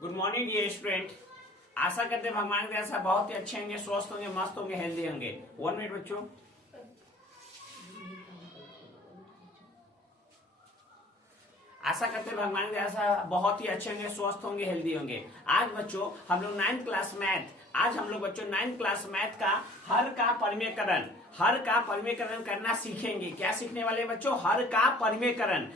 Good morning dear student. आशा करते हैं भगवान के ऐसा बहुत ही अच्छे होंगे, स्वस्थ होंगे, मस्त होंगे, हेल्दी होंगे। 1 मिनट बच्चों। आशा करते हैं भगवान के ऐसा बहुत ही अच्छे होंगे, स्वस्थ होंगे, हेल्दी होंगे। आज बच्चों हम लोग 9th क्लास मैथ बच्चों 9th क्लास मैथ का हर का परिमेयकरण करना सीखेंगे। क्या सीखने वाले बच्चों? हर का परिमेयकरण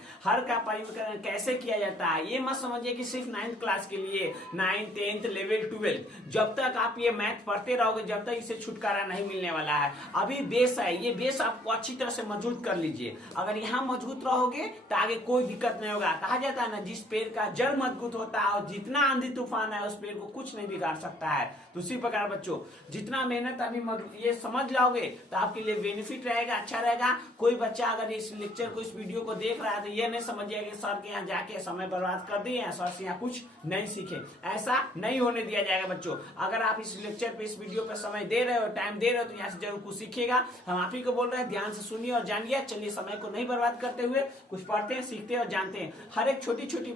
कैसे किया जाता है। ये मत समझिए कि सिर्फ 9th क्लास के लिए, 9th 10th 11th 12th जब तक आप ये मैथ पढ़ते रहोगे, जब तक इसे छुटकारा नहीं मिलने वाला है। अभी बेस है, ये बेस आपको अच्छी तरह से मजबूत कर लीजिए। अगर यहाँ मजबूत रहोगे तो आगे कोई दिक्कत नहीं होगा। कहा जाता है ना, जिस पेड़ का जड़ मजबूत होता है और जितना आंधी तूफान है उस पेड़ को कुछ नहीं बिगाड़ सकता है। तो उसी प्रकार बच्चों जितना मेहनत अभी ये समझ जाओगे तो आपके लिए बेनिफिट रहेगा, अच्छा रहेगा। कोई बच्चा अगर इस लेक्चर को, इस वीडियो को देख रहा है तो ये नहीं समझिए कि सर के यहाँ जाके समय बर्बाद कर दिए, सर से यहाँ कुछ नहीं सीखे। ऐसा नहीं होने दिया जाएगा बच्चों। अगर आप इस लेक्चर पे, इस वीडियो पे समय दे रहे हो, टाइम दे रहे हो, तो यहाँ से जरूर कुछ सीखेगा। हम आप ही को बोल रहे हैं, ध्यान से सुनिए और जानिए। चलिए समय को नहीं बर्बाद करते हुए कुछ पढ़ते हैं, सीखते हैं और जानते हैं। हर एक छोटी छोटी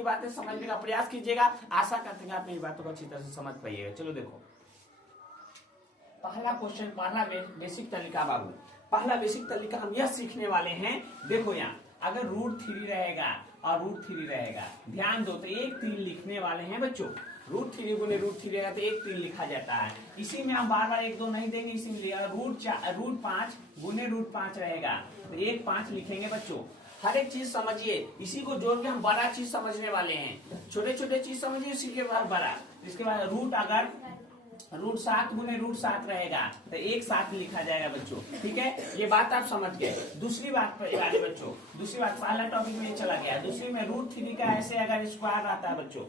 बातें समझने का प्रयास कीजिएगा। आशा करते हैं आप मेरी बातों को अच्छी तरह से समझ पाइएगा। चलो देखो, पहला क्वेश्चन, पहला बेसिक तरीका बाबू, पहला बेसिक तरीका हम यह सीखने वाले हैं। देखो यहाँ अगर √3 रहेगा और √3 रहेगा, ध्यान दो, तो 1 3 लिखने वाले हैं बच्चों। √3 गुने √3 रहेगा तो 1 3 लिखा जाता है। इसी में हम बार बार 1 2 नहीं देंगे, इसी में √5 गुने √5 रहेगा तो 1 5 लिखेंगे बच्चों। हर एक चीज समझिए, इसी को जोड़ के हम बड़ा चीज समझने वाले हैं। छोटे छोटे चीज समझिए, उसी के बाद बड़ा। इसके बाद अगर √7 गुने √7 रहेगा तो 1 7 लिखा जाएगा बच्चों। ठीक है, ये बात आप समझ गए। दूसरी बात पर आ गए बच्चों, दूसरी बात, पहला टॉपिक में चला गया। दूसरी में √3 का ऐसे अगर स्क्वायर आता है बच्चों,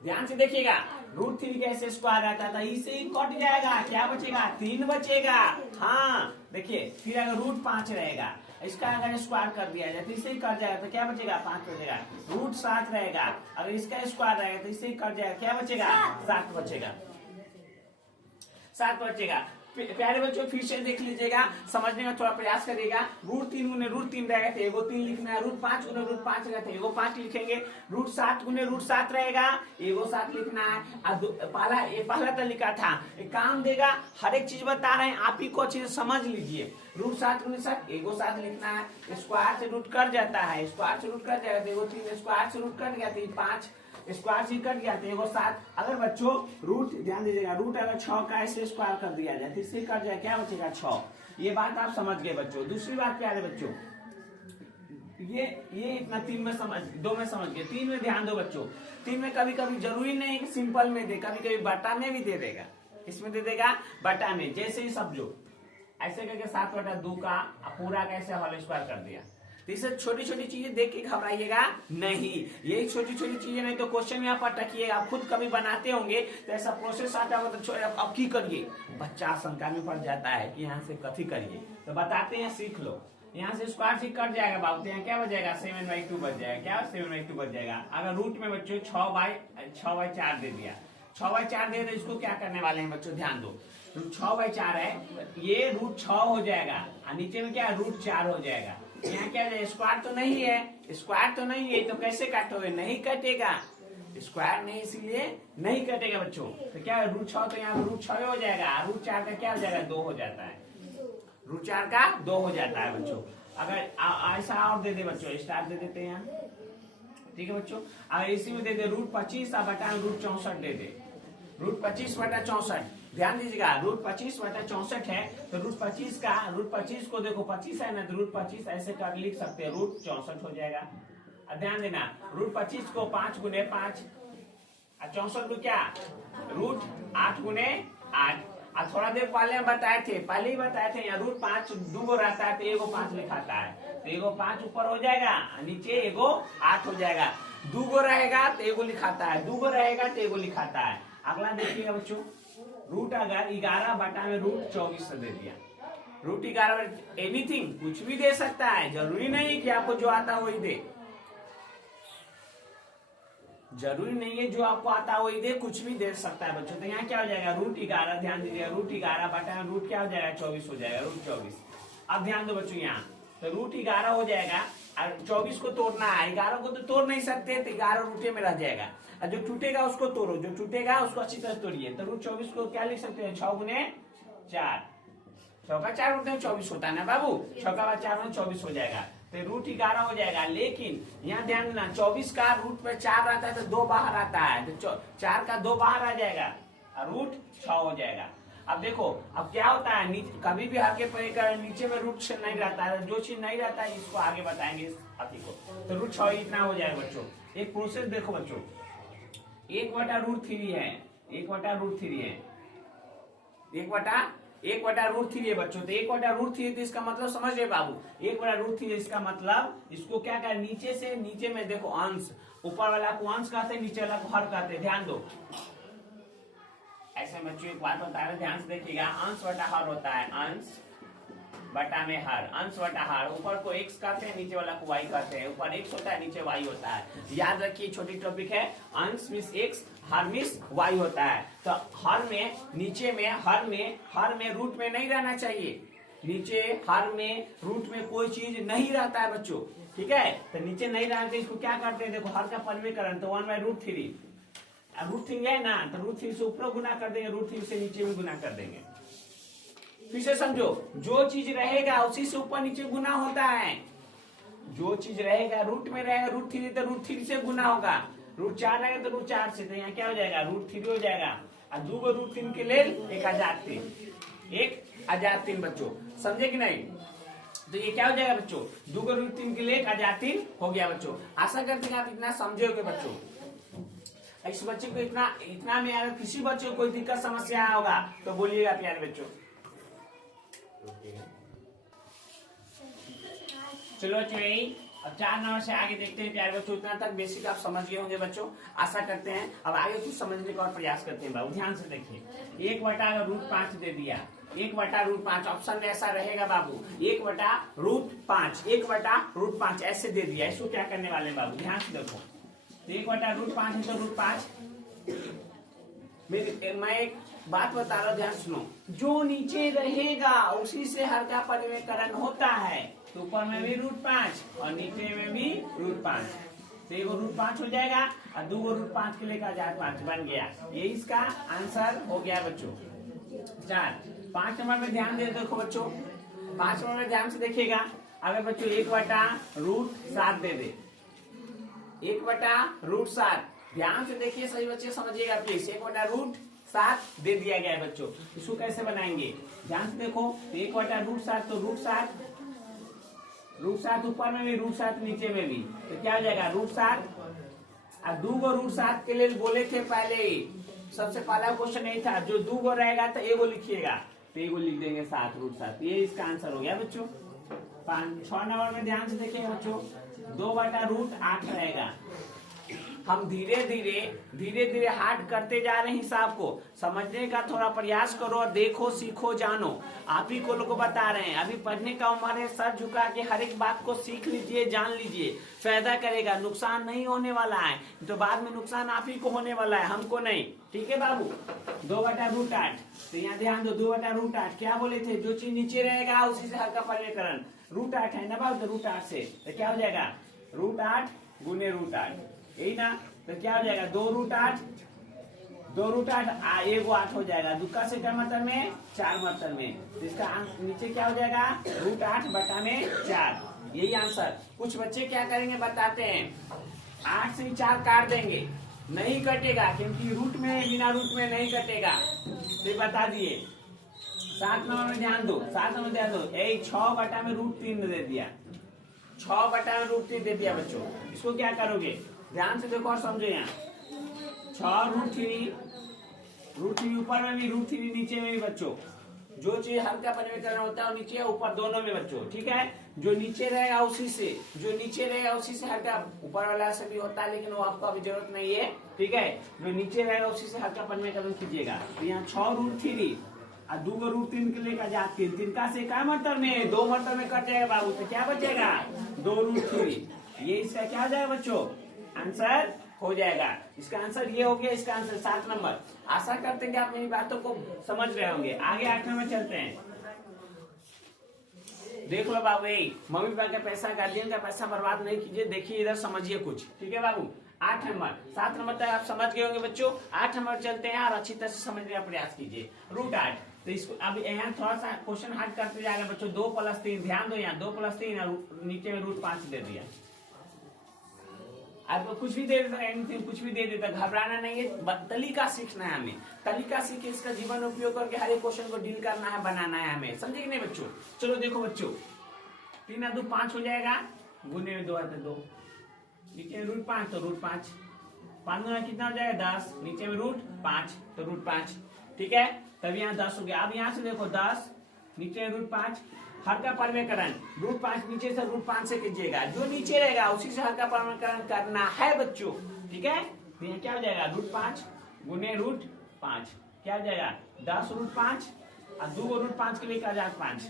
ध्यान से देखिएगा, √3 का ऐसे स्क्वायर आता था, इसे ही कट जाएगा, क्या बचेगा? 3 बचेगा। हाँ देखिए, फिर अगर √5 रहेगा, इसका अगर स्क्वायर कर दिया जाए तो इसे ही कट जाएगा तो क्या बचेगा? 5 बचेगा। √7 रहेगा, अगर इसका स्क्वायर रहेगा तो इसे ही कट जाएगा, क्या बचेगा? 7 बचेगा। 7 बचेगा। प्यारे बच्चों फिर से देख लीजिएगा, समझने का थोड़ा प्रयास करिएगा। √3 गुने √3 रहेगा तो एगो 3 लिखना है। √5 गुने √5 रहेगा तो एगो 5 लिखेंगे। √7 गुने √7 रहेगा, एगो 7 लिखना है। पहला तरीका था, एक काम देगा, हर एक चीज बता रहे हैं, आप ही को अच्छे से समझ लीजिए। √7 गुने 7, एगो 7 लिखना है। स्क्वायर से रूट कट जाता है, स्क्वायर से रूट कट जाएगा तो एगो 3, स्क्वायर से रूट कट गया तो 5, स्क्वायर से कट गया तो एगो 7। अगर बच्चों रूट, ध्यान दीजिएगा, रूट अगर 6 का ऐसे स्क्वायर कर दिया जाए तो इससे कट जाए, क्या बचेगा? 6। ये बात आप समझ गए बच्चों। दूसरी बात प्यारे बच्चों, ये इतना 2 में समझ गए। 3 में ध्यान दो बच्चों, 3 में कभी कभी जरूरी नहीं कि सिंपल में दे, कभी कभी बटा में भी दे देगा। इसमें दे देगा बटा में, जैसे ही सब जो ऐसे करके 7/2 का पूरा कैसे होल स्क्वायर कर दिया। तो इसे छोटी छोटी चीजें देख के घबराइएगा नहीं, यही छोटी छोटी चीजें, नहीं तो क्वेश्चन यहाँ पर टकिएगा। आप खुद कभी बनाते होंगे तो ऐसा प्रोसेस आता होगा तो अब की करिए, बच्चा शंका में पड़ जाता है कि यहाँ से कथी करिए, तो बताते हैं, सीख लो। यहाँ से स्क्वायर से कट जाएगा बाबू, तो यहाँ क्या बच जाएगा? 7/2 बच जाएगा। क्या 7/2 बच जाएगा। अगर रूट में बच्चों 6/4 दे दिया, 6/4 दे तो इसको क्या करने वाले हैं बच्चों? ध्यान दो, 6/4 है, ये √6 हो जाएगा और नीचे में क्या? √4 हो जाएगा। यहाँ क्या है? स्क्वायर तो नहीं है, स्क्वायर तो नहीं है, तो कैसे काटोगे? नहीं कटेगा, स्क्वायर नहीं, इसलिए नहीं कटेगा बच्चों। तो क्या है? √6, तो यहाँ √6 हो जाएगा। √4 का क्या हो जाएगा? 2 हो जाता है। √4 का 2 हो जाता है बच्चों। अगर ऐसा और दे दे बच्चों, स्टार दे देते हैं, ठीक है बच्चों। अगर इसी में दे दे √25 बटा √64 दे दे, √25/64। ध्यान दीजिएगा, √25/64 है तो √25 को देखो, 25 है ना, तो √25 ऐसे कर लिख सकते हैं, √64 हो जाएगा। ध्यान देना, √25 को 5 गुने 5 और 64 को क्या? √8 गुने 8। और थोड़ा देर पहले हम बताए थे, यहाँ √5 2 रहता है तो एगो 5 लिखाता है, तो एगो 5 ऊपर हो जाएगा, नीचे एगो 8 हो जाएगा। 2 रहेगा तो एगो लिखाता है, 2 रहेगा तो एगो लिखाता है। अगला देखिएगा बच्चों, अगर 11 बटा में √24 दे दिया, √11 एनीथिंग, कुछ भी दे सकता है, जरूरी नहीं कि आपको जो आता है वही दे, जरूरी नहीं है जो आपको आता है वही दे, कुछ भी दे सकता है बच्चों। तो यहाँ क्या हो जाएगा? √11, ध्यान दीजिएगा, √11 बटा में क्या हो जाएगा? 24 हो जाएगा, √24। अब ध्यान दो बच्चों, यहाँ तो √11 हो जाएगा 24 को तोड़ना है, 11 को तो तोड़ नहीं सकते, तो 11 रूठे में रह जाएगा। और जो टूटेगा उसको तोड़ो, जो टूटेगा उसको अच्छी तरह तोड़िए। तो रूट 24 को क्या लिख सकते हैं, 6 गुने 4, 6 का 4 होते हैं 24 होता है ना बाबू, 6 का 4 में 24 हो जाएगा, तो रूट 11 हो जाएगा। लेकिन यहाँ ध्यान देना, 24 का रूट पे 4 आता है तो 2 बाहर आता है, तो 4 का 2 बाहर आ जाएगा और रूट 6 हो जाएगा। अब देखो अब क्या होता है, कभी भी आगे पड़ेगा नीचे में रूट से नहीं रहता है, जो चीज नहीं रहता है इसको आगे बताएंगे अभी को, तो रूट 6 इतना हो जाएगा बच्चों। एक प्रोसेस देखो बच्चों, 1/√3 है, 1/√3 है, 1/√3 है बच्चों। तो 1/√3 तो इसका मतलब समझ रहे बाबू, 1/√3 इसका मतलब इसको क्या कर, नीचे से नीचे में देखो अंश, ऊपर वाला को अंश कहते हैं, नीचे वाला को हर कहते हैं, ध्यान दो। ऐसे बच्चों एक बात बता रहे, ध्यान से देखिएगा, अंश बटा हर होता है, अंश बटा में हर, अंश बटा हर, ऊपर को x कहते हैं, नीचे वाला को y कहते हैं, ऊपर x होता है नीचे y होता है। याद रखिए छोटी टॉपिक है, अंश मिस x, हर मिस y होता है। तो हर में, नीचे में, हर में रूट में नहीं रहना चाहिए, नीचे हर में रूट में कोई चीज नहीं रहता है बच्चों, ठीक है। तो नीचे नहीं रहते इसको क्या करते हैं, देखो हर का परिमेयकरण, तो 1/√3, √3 है ना, तो √3 से ऊपर गुना कर देंगे, √3 से नीचे में गुना कर देंगे। फिर से समझो, जो चीज रहेगा उसी से ऊपर नीचे गुना होता है, जो चीज रहेगा रूट में रहेगा, √3 तो √3 से गुना होगा, √4 रहेगा तो √4 से, तो यहाँ क्या हो जाएगा, √3 हो जाएगा। और 2 को √3 के लिए 1/3 बच्चों, समझे कि नहीं। तो ये क्या हो जाएगा बच्चों, 2 को √3 के लिए 1/3 हो गया बच्चों। आशा करते हैं आप इतना समझोगे बच्चों। इस बच्चे को इतना में अगर किसी बच्चे को कोई दिक्कत समस्या होगा तो बोलिएगा प्यारे बच्चों। चलो चलिए अब 4 नंबर से आगे देखते हैं प्यारे बच्चों। इतना तक बेसिक आप समझ गए होंगे बच्चों, आशा करते हैं। अब आगे कुछ समझने का और प्रयास करते हैं बाबू, ध्यान से देखिए। 1/√5 दे दिया, 1/√5 ऑप्शन में ऐसा रहेगा बाबू, 1/√5, 1/√5 ऐसे दे दिया। इसको क्या करने वाले हैं बाबू, ध्यान से देखो। 1/√5 है तो √5, मैं एक बात बता रहा हूं, ध्यान सुनो, जो नीचे रहेगा उसी से हर का परिमेयकरण होता है, तो ऊपर में भी √5 और नीचे में भी √5, तो 1 √5 हो जाएगा और 2 √5 के लेकर 5 बन गया। ये इसका आंसर हो गया बच्चों। 4 5 नंबर में ध्यान दे देखो बच्चों, 5 नंबर में ध्यान से देखिएगा। अगर बच्चों 1/√7 दे दे, 1/√7, ध्यान से देखिए सही बच्चे समझिएगा प्लीज। 1/√7 दे दिया गया है बच्चों, इसको कैसे बनाएंगे ध्यान से देखो। 1/√7 तो √7 ऊपर में भी, √7 नीचे में भी, तो क्या हो जाएगा √7। और 2 को √7 के लिए बोले थे पहले ही, सबसे पहला क्वेश्चन यही था, जो 2 को रहेगा तो 1 लिखिएगा, तो 1 लिख देंगे 7 √7, ये इसका आंसर हो गया बच्चों। 6 नंबर में ध्यान से देखिएगा बच्चों, 2/√8 रहेगा। हम धीरे धीरे हार्ड करते जा रहे हैं हिसाब को, समझने का थोड़ा प्रयास करो और देखो, सीखो, जानो। आप ही को लोग बता रहे हैं, अभी पढ़ने का उम्र है, सर झुका के हर एक बात को सीख लीजिए, जान लीजिए, फायदा करेगा, नुकसान नहीं होने वाला है। तो बाद में नुकसान आप ही को होने वाला है, हमको नहीं, ठीक है बाबू। 2/√8, तो यहाँ ध्यान दो, 2/√8 क्या बोले थे, जो चीज नीचे रहेगा उसी से हर का परिमेयकरण, √8 है ना बाबू, तो √8 से तो क्या हो जाएगा √8 गुने √8, यही ना। तो क्या हो जाएगा 2 √8, 1 8 हो जाएगा, दुक्का से क्या मतलब में 4 मतलब में, तो इसका नीचे क्या हो जाएगा √8/4, यही आंसर। कुछ बच्चे क्या करेंगे बताते हैं, 8 से 4 काट देंगे, नहीं कटेगा क्योंकि रूट में, बिना रूट में नहीं कटेगा, तो बता दिए। 7 नंबर में ध्यान दो, 7 नंबर ध्यान दो, 6/√3 दे दिया, 6/√3 दे दिया बच्चों। इसको क्या करोगे ध्यान से देखो और समझो। यहाँ 6√3 ऊपर में भी, √3 नीचे में भी बच्चों। जो चीज हर का परिमेयकरण होता है वो नीचे ऊपर दोनों में बच्चों, ठीक है। जो नीचे रहेगा उसी से हर का, ऊपर वाला से भी होता है लेकिन वो आपको अभी जरूरत नहीं है, ठीक है। जो नीचे रहेगा उसी से हर का परिमेयकरण कीजिएगा। तो यहाँ 6√3 और 2 को √3 के लेकर जा 3 का से क्या मतलब में 2 मतलब में कट जाएगा बाबू, तो क्या बचेगा 2√3, ये इसका क्या हो जाएगा बच्चों आंसर हो जाएगा। इसका आंसर ये हो गया, इसका आंसर 7 नंबर। आशा करते हैं कि आप मेरी बातों को समझ रहे होंगे। आगे 8 नंबर चलते हैं। देख लो बाबू, यही मम्मी पापा का पैसा, गार्जियन का पैसा बर्बाद नहीं कीजिए। देखिए इधर समझिए कुछ, ठीक है बाबू। 8 नंबर, 7 नंबर तक आप समझ गए होंगे बच्चों। 8 नंबर चलते हैं और अच्छी तरह से समझने का प्रयास कीजिए। √8, तो इसको अब यहाँ थोड़ा सा क्वेश्चन हार्ड करते जाएगा बच्चों। 2 + 3, ध्यान दो यहाँ 2 + 3 और नीचे में √5 दे दिया। आपको कुछ भी दे देता, एनीथिंग कुछ भी दे देता, घबराना नहीं है। तरीका सीखना है हमें, तरीका सीख के इसका जीवन उपयोग करके हर एक क्वेश्चन को डील करना है, बनाना है हमें, समझे कि नहीं बच्चों। चलो देखो बच्चों, 3 × 2 = 5 हो जाएगा, गुने में 2 है तो 2, नीचे में √5 तो √5, 5 × कितना हो जाएगा 10, नीचे में √5 तो √5, ठीक है। तब यहाँ 10 हो गया। अब यहाँ से देखो 10, नीचे में √5, हर का परिमेयकरण √5 नीचे से √5 से कीजिएगा, जो नीचे रहेगा उसी से हर का परिमेयकरण करना है बच्चों, ठीक है। तो यहाँ क्या हो जाएगा √5 गुने √5 क्या हो जाएगा 10 √5 और 2 √5 के लिए क्या जाता 5,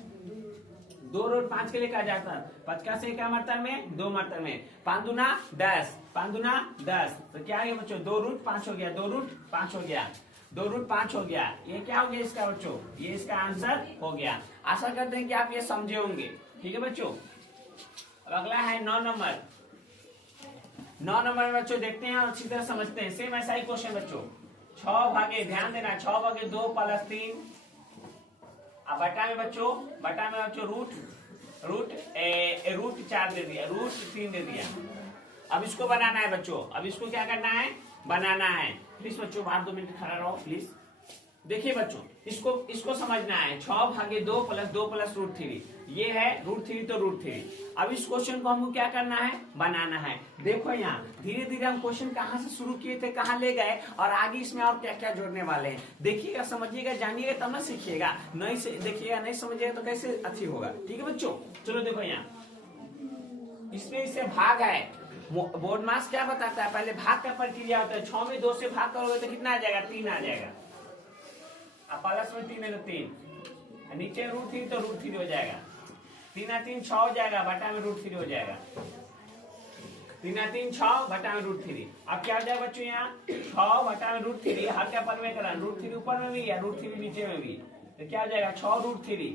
2 √5 के लिए क्या जाता 5 का से क्या मात्रा में 2 मात्रा में, 5 दूना 10, 5 दूना 10, तो क्या है बच्चों 2 √5 हो गया, 2 √5 हो गया, 2 √5 हो गया। ये क्या हो गया इसका बच्चों, ये इसका आंसर हो गया। आशा करते हैं कि आप ये समझे होंगे, ठीक है बच्चों। अब अगला है 9 नंबर। 9 नंबर में बच्चों देखते हैं और अच्छी तरह समझते हैं। सेम ऐसा ही क्वेश्चन बच्चों, 6 भागे, ध्यान देना 6 भागे 2 + 3, अब बटा में बच्चों √4 दे दिया, √3 दे दिया। अब इसको बनाना है बच्चों, अब इसको क्या करना है बनाना है। प्लीज बच्चों बाहर 2 मिनट खड़ा रहो प्लीज। देखिए बच्चों, इसको समझना है। 6 भागे 2 + 2 + √3, ये है √3 तो √3। अब इस क्वेश्चन को हमको क्या करना है बनाना है। देखो यहाँ धीरे धीरे हम क्वेश्चन कहाँ से शुरू किए थे, कहाँ ले गए और आगे इसमें और क्या क्या जोड़ने वाले हैं। देखिएगा, समझिएगा, जानिएगा तब ना सीखिएगा। नहीं से देखिएगा, नहीं समझिएगा तो कैसे अच्छी होगा, ठीक है बच्चों। चलो देखो यहाँ इसमें इससे भाग है। बोर्ड मास क्या बताता है, पहले भाग का प्रक्रिया होता है। 6 में 2 से भाग करोगे तो कितना आ जाएगा 3 आ जाएगा, अब प्लस में 3 है तो 3, नीचे √3 तो √3 हो जाएगा, 3 × 3 = 6 हो जाएगा, बटा में √3 हो जाएगा, 3 × 3 = 6 बटा में √3। अब क्या हो जाएगा बच्चों यहाँ 6 बटा में √3, हर क्या परिमेयकरण √3 ऊपर में भी या √3 नीचे में भी, तो क्या हो जाएगा 6 √3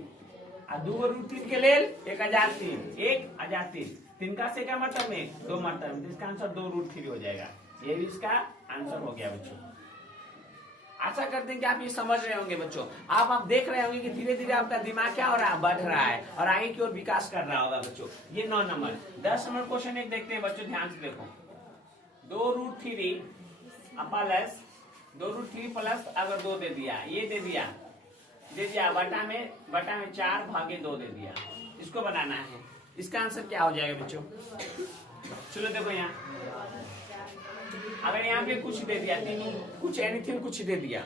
और 2 √3 के लेल 1003, 3 का से क्या मतलब में 2 मतलब में, इसका आंसर 2 √3 हो जाएगा। ये भी इसका आंसर हो गया बच्चों। आशा करते हैं कि आप ये समझ रहे होंगे बच्चों। आप देख रहे होंगे कि धीरे धीरे आपका दिमाग क्या हो रहा है, बढ़ रहा है और आगे की ओर विकास कर रहा होगा बच्चों। ये 9 नंबर। 10 नंबर क्वेश्चन एक देखते हैं बच्चों, ध्यान से देखो। 2 √3 प्लस 2 √3 प्लस अगर 2 दे दिया, ये दे दिया बटा में 4 भागे 2 दे दिया, इसको बनाना है। इसका आंसर क्या हो जाएगा बच्चों। चलो देखो यहाँ, अगर यहाँ पे कुछ दे दिया, कुछ एनीथिंग कुछ दे दिया,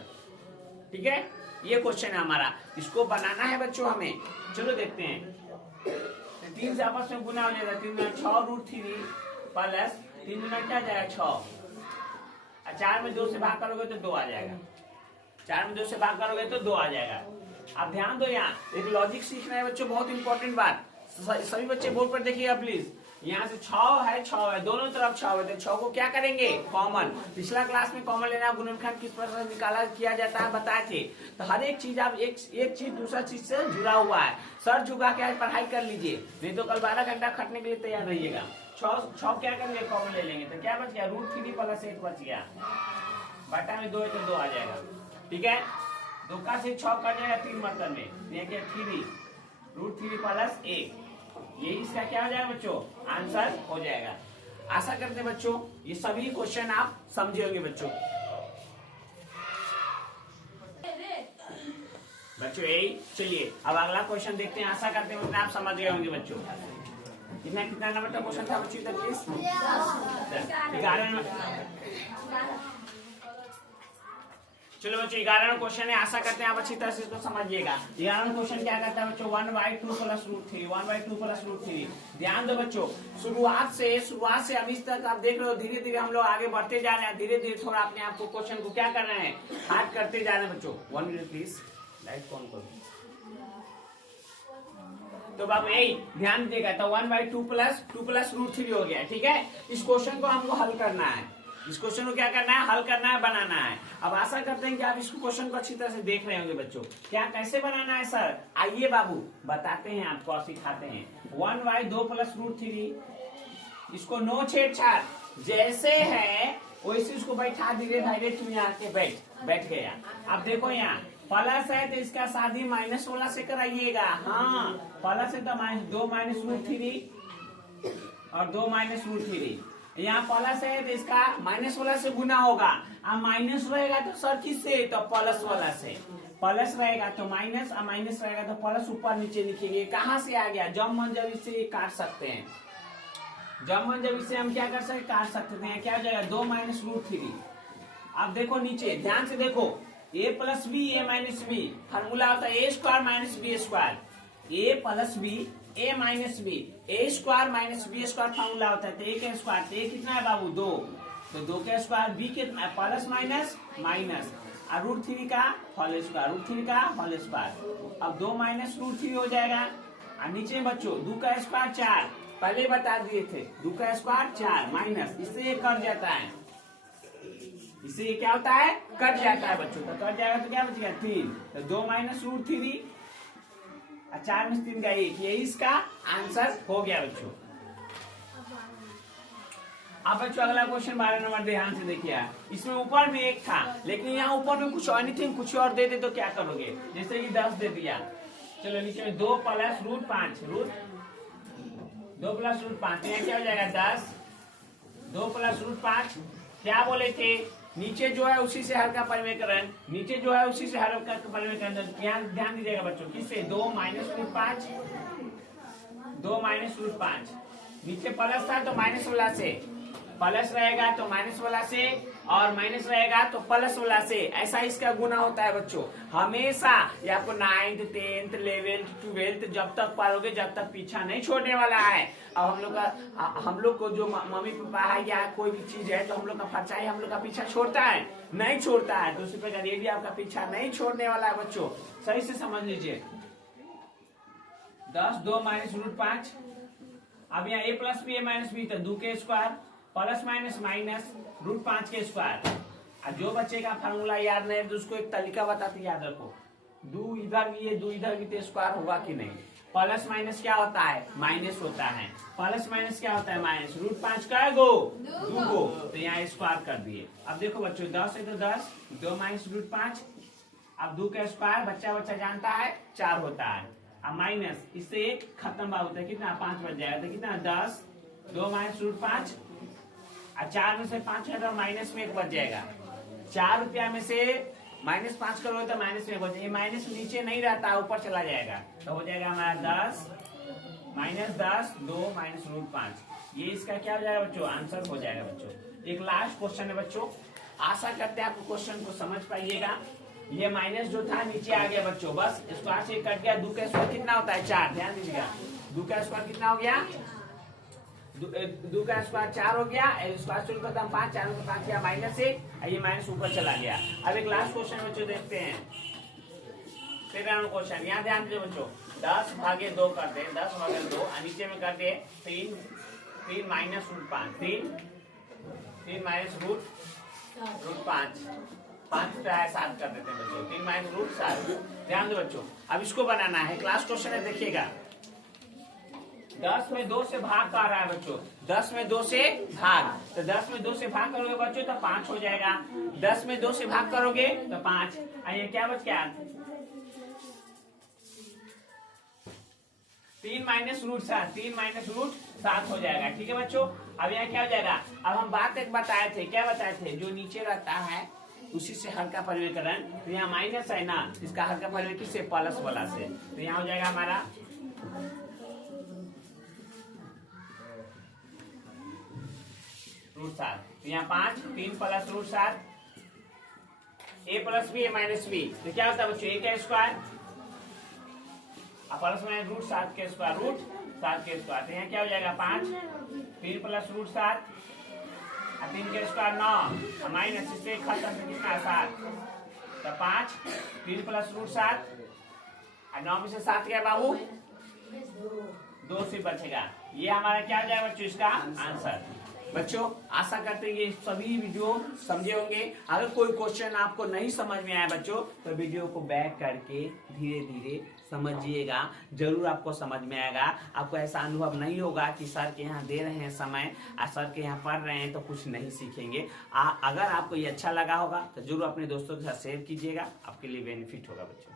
ठीक है, ये क्वेश्चन है हमारा, इसको बनाना है बच्चों हमें। चलो देखते हैं। 3 से आपस में गुना हो जाएगा, 3 × 6 √3 प्लस 3 × क्या जाएगा 6, 4 में 2 से भाग करोगे तो 2 आ जाएगा, 4 में 2 से भाग करोगे तो 2 आ जाएगा। अब ध्यान दो, यहाँ एक लॉजिक सीखना है बच्चों, बहुत इंपॉर्टेंट बात। सभी बच्चे बोर्ड पर देखिएगा प्लीज। यहाँ से 6 है, दोनों तरफ 6 है, तो 6 को क्या करेंगे कॉमन। पिछला क्लास में कॉमन लेना, गुणनखंड किस प्रकार निकाला किया जाता है बताए थे। तो हर एक चीज आप एक चीज दूसरा चीज से जुड़ा हुआ है। सर झुका के आज पढ़ाई कर लीजिए, नहीं तो कल 12 घंटा खटने के लिए तैयार रहिएगा। 6 क्या करेंगे कॉमन ले लेंगे, तो क्या बच गया √3 + 1 बच गया, बटा में 2 है तो 2 आ जाएगा, ठीक है। 2 का से 6 कर जाएगा 3 मतलब में, 3 √3 + 1, ये इसका क्या हो जाएगा बच्चों आंसर हो जाएगा। आशा करते हैं बच्चों ये सभी क्वेश्चन आप समझे होंगे बच्चों। यही चलिए अब अगला क्वेश्चन देखते हैं। आशा करते हैं आप समझ गए होंगे बच्चों। कितना नंबर का क्वेश्चन था बच्चों तक, 11। चलो बच्चों 11वां क्वेश्चन है, आशा करते हैं आप अच्छी तरह से इसको समझिएगा। 11वां क्वेश्चन क्या कहता है बच्चों, 1/2 + √3, 1/2 + √3। ध्यान दो बच्चों, शुरुआत से अभी तक आप देख रहे हो, धीरे धीरे हम लोग आगे बढ़ते जा रहे हैं। धीरे धीरे थोड़ा अपने आप को क्वेश्चन को क्या कर रहे हैं हार्ड करते जा रहे हैं बच्चों। 1 मिनट प्लीज, लाइट ऑन करो। तो बाबू यही ध्यान दीजिएगा, तो 1/2 + 2 + √3 हो गया, ठीक है। इस क्वेश्चन को हमको हल करना है। इस क्वेश्चन को क्या करना है, हल करना है, बनाना है। अब आशा करते हैं कि आप इस क्वेश्चन को अच्छी तरह से देख रहे होंगे बच्चों। क्या कैसे बनाना है सर, आइए बाबू बताते हैं आपको और सिखाते हैं। 1y 2 + √3, इसको नो छेड़छाड़, जैसे है वैसे उसको बैठा धीरे डायरेक्ट में आके बैठ गया। अब देखो यहाँ प्लस है तो इसका शादी माइनस वाला से कराइएगा। हाँ प्लस है तो -2 - √3 और 2 - √3। यहाँ प्लस है तो इसका माइनस वाला से गुना होगा। अब माइनस रहेगा तो सर किससे, तो प्लस वाला से। प्लस रहेगा तो माइनस, और माइनस रहेगा तो प्लस, ऊपर नीचे लिखेंगे। कहाँ से आ गया, जब मन जब इससे ये काट सकते हैं, जब मन जब इससे हम क्या कर सकते, काट सकते हैं। क्या हो जाएगा, 2 - √3। अब देखो नीचे ध्यान से देखो, a + b a - b formula होता है a² - b²। a + b a - b a² - b² formula होता है। तो a का स्क्वायर, तो a कितना है बाबू 2, तो 2 का स्क्वायर, b कितना है प्लस माइनस माइनस, और √3 का होल स्क्वायर, √3 का होल स्क्वायर। अब 2 - √3 हो जाएगा। और नीचे बच्चों 2 का स्क्वायर 4, पहले बता दिए थे 2 का स्क्वायर 4 माइनस, इससे ये कट जाता है, इससे ये क्या होता है, कट जाता है बच्चों। तो कट जाएगा तो क्या बचेगा 3, तो 2 - √3 और 4 में 3 का 1, ये इसका आंसर हो गया बच्चों। अब बच्चों अगला क्वेश्चन 12 नंबर ध्यान से देखिए। इसमें ऊपर में 1 था, लेकिन यहाँ ऊपर में कुछ एनीथिंग कुछ और दे दे तो क्या करोगे, जैसे कि 10 दे दिया। चलो नीचे में 2 + √5 2 + √5, यहाँ क्या हो जाएगा 10। 2 + √5 क्या बोले थे, नीचे जो है उसी से हर का परिमेयकरण, नीचे जो है उसी से हर का परिमेयकरण। ध्यान दीजिएगा बच्चों, किससे 2 - √5 2 - √5, नीचे प्लस था तो माइनस वाला से, प्लस रहेगा तो माइनस वाला से, और माइनस रहेगा तो प्लस वाला से। ऐसा इसका गुना होता है बच्चों हमेशा। ये आपको 9th 10th 11th 12th जब तक पढ़ोगे, जब तक पीछा नहीं छोड़ने वाला है। अब हम लोग को जो मम्मी पापा है या कोई भी चीज है तो हम लोग का परछाई हम लोग का पीछा छोड़ता है, नहीं छोड़ता है। तो उसी प्रकार ये भी आपका पीछा नहीं छोड़ने वाला है बच्चों, सही से समझ लीजिए। 10 2 - √5। अब यहाँ a + b a - b, तो 2 के स्क्वायर प्लस माइनस माइनस √5 के स्क्वायर। और जो बच्चे का फार्मूला याद नहीं है तो उसको एक तरीका बताते याद रखो, 2 इधर भी है 2 इधर भी, तो स्क्वायर होगा कि नहीं। प्लस माइनस क्या होता है, माइनस होता है। प्लस माइनस क्या होता है, माइनस। √5 का गो 2 गो, तो यहाँ स्क्वायर कर दिए। अब देखो बच्चों 10 है तो 10, 2 - √5। अब 2 का स्क्वायर बच्चा जानता है 4 होता है। अब माइनस, इससे 1 खत्म होता है, कितना 5 बच जाएगा, तो कितना 10 2 - √5, और 4 में से 5 है तो माइनस में 1 बच जाएगा। 4 रुपया में से -5 करोगे तो माइनस में बच जाएगा। माइनस नीचे नहीं रहता, ऊपर चला जाएगा, तो हो जाएगा हमारा 10 -10 2 - √5। ये इसका क्या हो जाएगा बच्चों, आंसर हो जाएगा बच्चों। एक लास्ट क्वेश्चन है बच्चों, आशा करते हैं आपको क्वेश्चन को समझ पाइएगा। ये माइनस जो था नीचे आ गया बच्चों, बस स्क्वायर से कट गया। 2 का स्क्वायर कितना होता है 4, ध्यान दीजिएगा। 2 का स्क्वायर कितना हो गया, 2 का स्क्वायर 4 हो गया, स्क्वायर शुरू करता 5, 4 में 5 किया -1, ये माइनस ऊपर चला गया। अब एक लास्ट क्वेश्चन बच्चों देखते हैं, 13वां क्वेश्चन। यहाँ ध्यान दीजिए बच्चों, 10 भागे 2 करते हैं, 10 भागे 2, और नीचे में करते हैं 3 - √5, 3 - √5, 5 7 कर देते हैं बच्चों, 3 - √7। ध्यान दो बच्चों, अब इसको बनाना है, क्लास क्वेश्चन है, देखिएगा। 10 में 2 से भाग कर रहा है बच्चों, 10 में 2 से भाग, तो 10 में 2 से भाग करोगे बच्चों तो 5 हो जाएगा। 10 में 2 से भाग करोगे तो 5, ये क्या बच गया 3 - √7, 3 - √7 हो जाएगा। ठीक है बच्चों, अब यहाँ क्या हो जाएगा, अब हम बात एक बताए थे, क्या बताए थे, जो नीचे रहता है उसी से हल्का परिमेयकरण। तो यहाँ माइनस है ना, इसका हल्का परिमेय किससे, प्लस वाला से। तो यहाँ हो जाएगा हमारा √7, तो यहाँ 5 3 + √7, a + b a - b, तो क्या होता है बच्चों, a का स्क्वायर प्लस में √7 के स्क्वायर, √7 के स्क्वायर। तो यहाँ क्या हो जाएगा 5 3 + √7, 3 के स्क्वायर 9, माइनस इससे खत्म से कितना 7, तो 5 3 + √7, 9 में से 7 गया बाबू, 2 से बचेगा। ये हमारा क्या हो जाएगा बच्चों, इसका आंसर। बच्चों आशा करते हैं ये सभी वीडियो समझे होंगे। अगर कोई क्वेश्चन आपको नहीं समझ में आया बच्चों तो वीडियो को बैक करके धीरे धीरे समझिएगा, जरूर आपको समझ में आएगा। आपको ऐसा अनुभव नहीं होगा कि सर के यहाँ दे रहे हैं समय और सर के यहाँ पढ़ रहे हैं तो कुछ नहीं सीखेंगे। अगर आपको ये अच्छा लगा होगा तो जरूर अपने दोस्तों के साथ शेयर कीजिएगा, आपके लिए बेनिफिट होगा बच्चों।